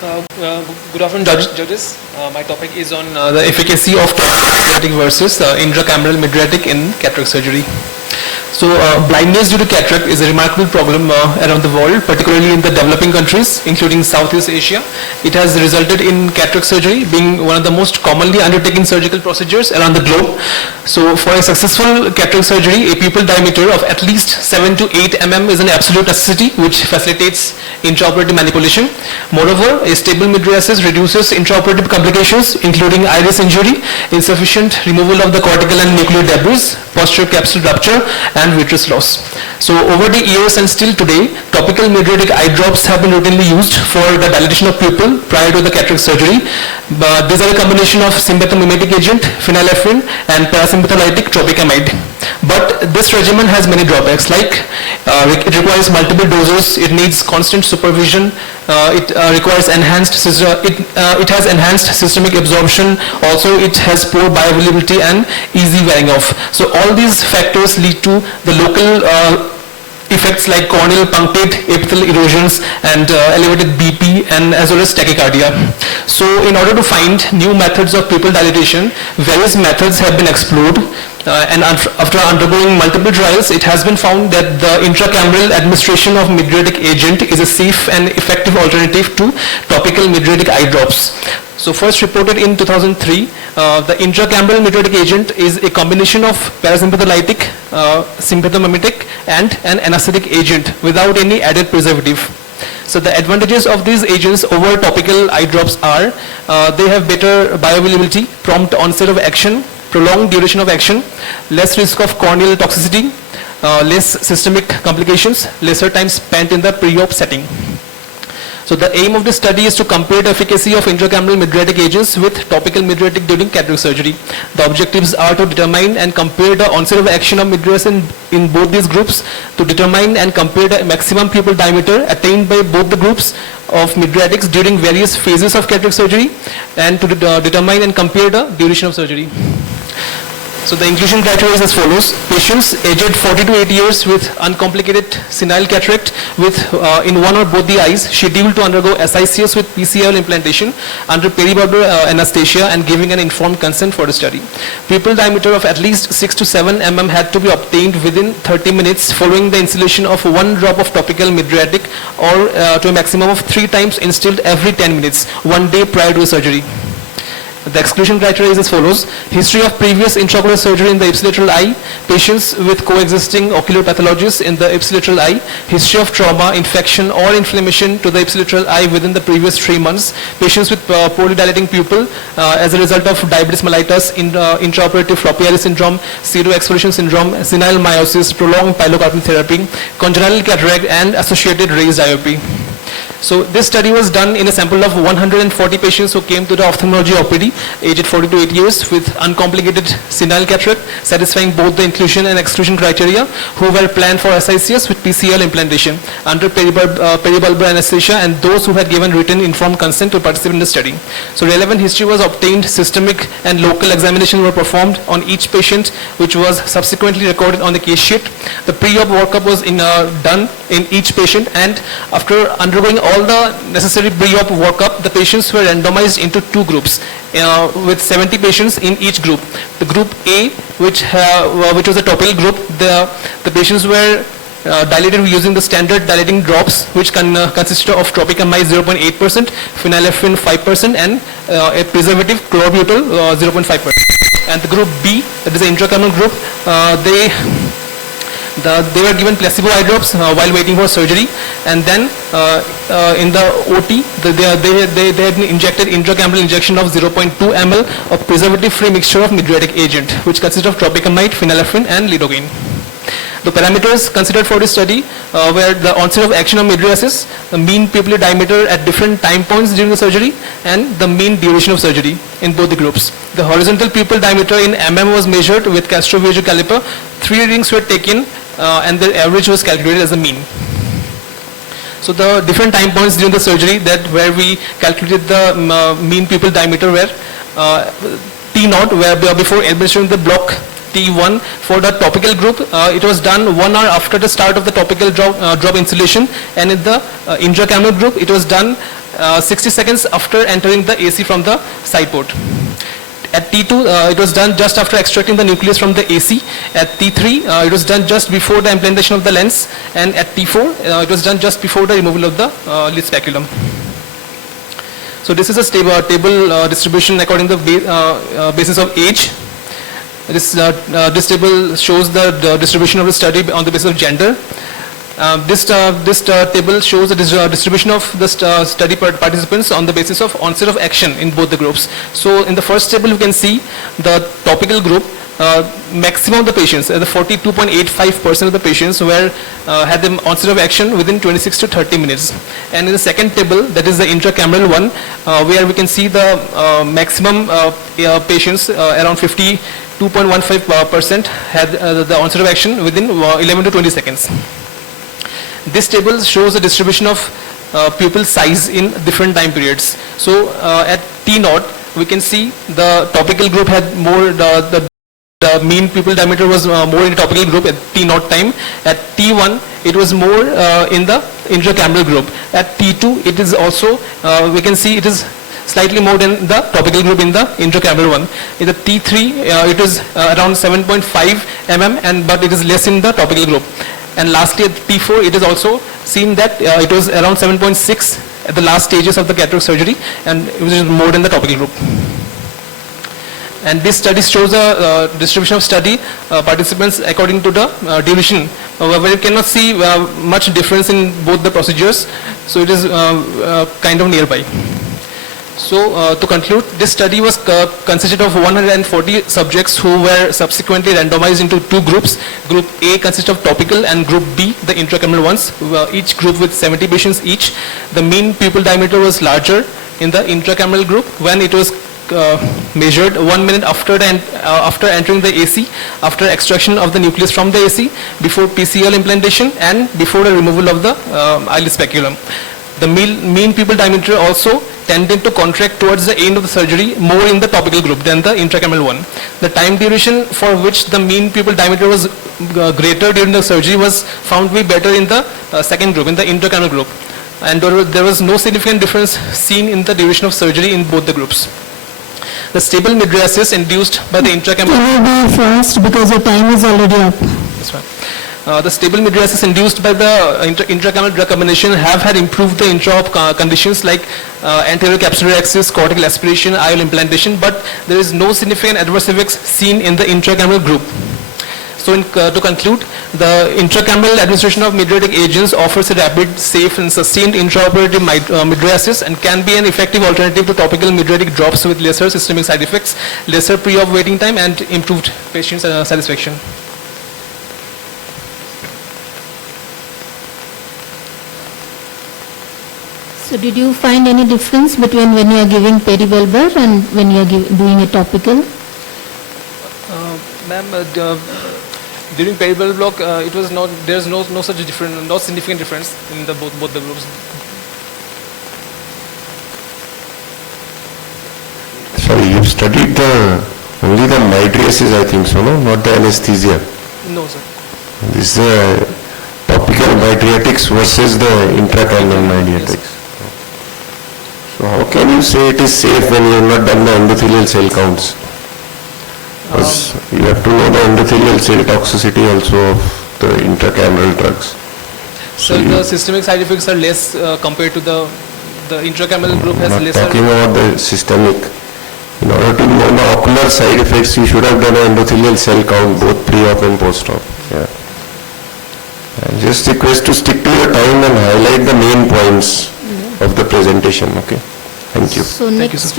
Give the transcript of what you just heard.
Good afternoon, judges. My topic is on the efficacy of cataract versus intracameral mydriatic in cataract surgery. So, blindness due to cataract is a remarkable problem around the world, particularly in the developing countries, including Southeast Asia. It has resulted in cataract surgery being one of the most commonly undertaken surgical procedures around the globe. So, for a successful cataract surgery, a pupil diameter of at least 7 to 8 mm is an absolute necessity, which facilitates intraoperative manipulation. Moreover, a stable mydriasis reduces intraoperative complications, including iris injury, insufficient removal of the cortical and nuclear debris, posterior capsule rupture, and vitreous loss. So over the years and still today, topical mydriatic eye drops have been routinely used for the dilation of pupil prior to the cataract surgery. But these are a combination of sympathomimetic agent, phenylephrine, and parasympatholytic tropicamide. But this regimen has many drawbacks, like it requires multiple doses, it needs constant supervision, it requires enhanced, it has enhanced systemic absorption, also it has poor bioavailability and easy wearing off. So all these factors lead to the local effects like corneal punctate, epithelial erosions, and elevated BP, and as well as tachycardia. So in order to find new methods of pupil dilatation, various methods have been explored. And after undergoing multiple trials, it has been found that the intracameral administration of mydriatic agent is a safe and effective alternative to topical mydriatic eye drops. So first reported in 2003, the intracameral mydriatic agent is a combination of parasympatholytic, sympathomimetic, and an anesthetic agent without any added preservative. So the advantages of these agents over topical eye drops are they have better bioavailability, prompt onset of action, prolonged duration of action, less risk of corneal toxicity, less systemic complications, lesser time spent in the pre-op setting. So the aim of this study is to compare the efficacy of intracameral mydriatic agents with topical mydriatic during cataract surgery. The objectives are to determine and compare the onset of action of mydriasis in both these groups, to determine and compare the maximum pupil diameter attained by both the groups of mydriatics during various phases of cataract surgery, and to determine and compare the duration of surgery. So the inclusion criteria is as follows. Patients aged 40 to 80 years with uncomplicated senile cataract with in one or both the eyes scheduled to undergo SICS with PCL implantation under periorbital anesthesia and giving an informed consent for the study. Pupil diameter of at least 6 to 7 mm had to be obtained within 30 minutes following the instillation of 1 drop of topical mydriatic, or to a maximum of 3 times instilled every 10 minutes, 1 day prior to the surgery. The exclusion criteria is as follows. History of previous intraocular surgery in the ipsilateral eye, patients with coexisting ocular pathologies in the ipsilateral eye, history of trauma, infection or inflammation to the ipsilateral eye within the previous 3 months, patients with poorly dilating pupil as a result of diabetes mellitus, intraoperative floppy iris syndrome, pseudoexfoliation syndrome, senile meiosis, prolonged pilocarpine therapy, congenital cataract and associated raised IOP. So this study was done in a sample of 140 patients who came to the ophthalmology OPD aged 40 to 80 years with uncomplicated senile cataract satisfying both the inclusion and exclusion criteria, who were planned for SICS with PCL implantation under peribulbar anesthesia, and those who had given written informed consent to participate in the study. So relevant history was obtained, systemic and local examinations were performed on each patient, which was subsequently recorded on the case sheet. The pre-op workup was done in each patient, and after undergoing all the necessary pre-op workup, the patients were randomized into 2 groups with 70 patients in each group. The group A, which was a topical group, the patients were dilated using the standard dilating drops, which consisted of tropicamide 0.8%, phenylephrine 5%, and a preservative chlorobutyl 0.5%. And the group B, that is the intracameral group, they were given placebo eye drops while waiting for surgery, and then in the OT they had been injected intracameral injection of 0.2 ml of preservative-free mixture of mydriatic agent, which consists of tropicamide, phenylephrine and lidocaine. The parameters considered for this study were the onset of action of mydriasis, the mean pupillary diameter at different time points during the surgery, and the mean duration of surgery in both the groups. The horizontal pupil diameter in mm was measured with Castro-Viejo caliper. 3 readings were taken and the average was calculated as a mean. So the different time points during the surgery where we calculated the mean pupil diameter were T0, where before administering the block T1 for the topical group. It was done 1 hour after the start of the topical drop installation, and in the intracameral group it was done 60 seconds after entering the AC from the side port. At T2, it was done just after extracting the nucleus from the AC. At T3, it was done just before the implantation of the lens. And at T4, it was done just before the removal of the lid speculum. So this is a table distribution according to the basis of age. This table shows the distribution of the study on the basis of gender. This table shows the distribution of the study participants on the basis of onset of action in both the groups. So in the first table you can see the topical group, maximum of the patients, the 42.85% of the patients had the onset of action within 26 to 30 minutes. And in the second table, that is the intracameral one, where we can see the maximum patients, around 52.15% had the onset of action within 11 to 20 seconds. This table shows the distribution of pupil size in different time periods. So at T0, we can see the topical group had more, the mean pupil diameter was more in the topical group at T0 time. At T1, it was more in the intracameral group. At T2, it is also, we can see it is slightly more than the topical group in the intracameral one. In the T3, it is around 7.5 mm, but it is less in the topical group. And lastly, at T4, it is also seen that it was around 7.6 at the last stages of the cataract surgery, and it was more than the topical group. And this study shows a distribution of study participants according to the duration, where you cannot see much difference in both the procedures, so it is kind of nearby. So to conclude, this study was consisted of 140 subjects who were subsequently randomized into two groups. Group A consists of topical and Group B, the intracameral ones, each group with 70 patients each. The mean pupil diameter was larger in the intracameral group when it was measured 1 minute after entering the AC, after extraction of the nucleus from the AC, before PCL implantation, and before the removal of the eyelid speculum. The mean pupil diameter also tended to contract towards the end of the surgery more in the topical group than the intracameral one. The time duration for which the mean pupil diameter was greater during the surgery was found to be better in the second group, in the intracameral group. And there was no significant difference seen in the duration of surgery in both the groups. The stable mydriasis induced by the intracameral... Can you be fast because your time is already up? That's right. The stable mydriasis induced by the intracameral drug combination have had improved the intra-op conditions like anterior capsular axis, cortical aspiration, IOL implantation, but there is no significant adverse effects seen in the intracameral group. So to conclude, the intracameral administration of mydriatic agents offers a rapid, safe and sustained intraoperative mydriasis and can be an effective alternative to topical mydriatic drops with lesser systemic side effects, lesser pre-op waiting time and improved patient satisfaction. So did you find any difference between when you are giving perivalvular and when you are doing a topical? Ma'am, during perivalvular block, it was not. There's no such different, no significant difference in the both the groups. Sorry, you studied only the mydriasis, I think so, no? Not the anesthesia. No, sir. This is the topical mydriatics versus the intracameral mydriatics. Yes. So how can you say it is safe when you have not done the endothelial cell counts? Because you have to know the endothelial cell toxicity also of the intracameral drugs. So the systemic side effects are less compared to the intracameral group has lesser. Talking about the systemic. In order to know the ocular side effects, you should have done an endothelial cell count both pre-op and post-op. Yeah. And just request to stick to your time and highlight the main points of the presentation. Okay. Thank you. So next